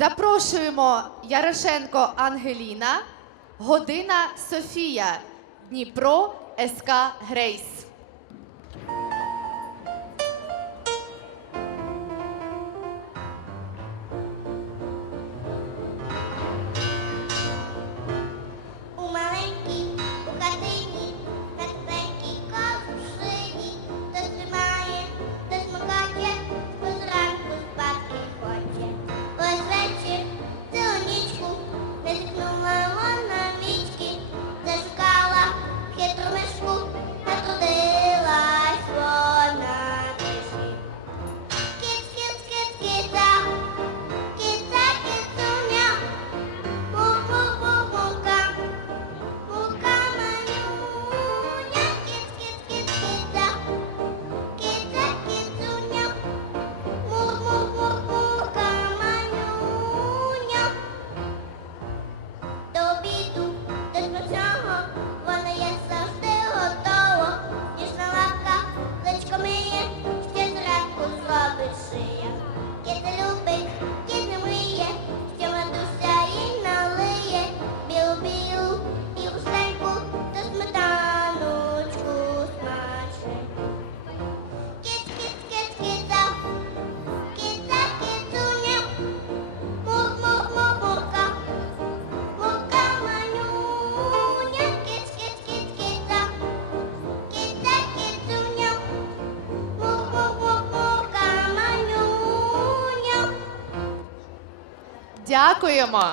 Запрошуємо Ярошенко Ангеліна, Година Софія, Дніпро, СК Грейс. Дякуємо!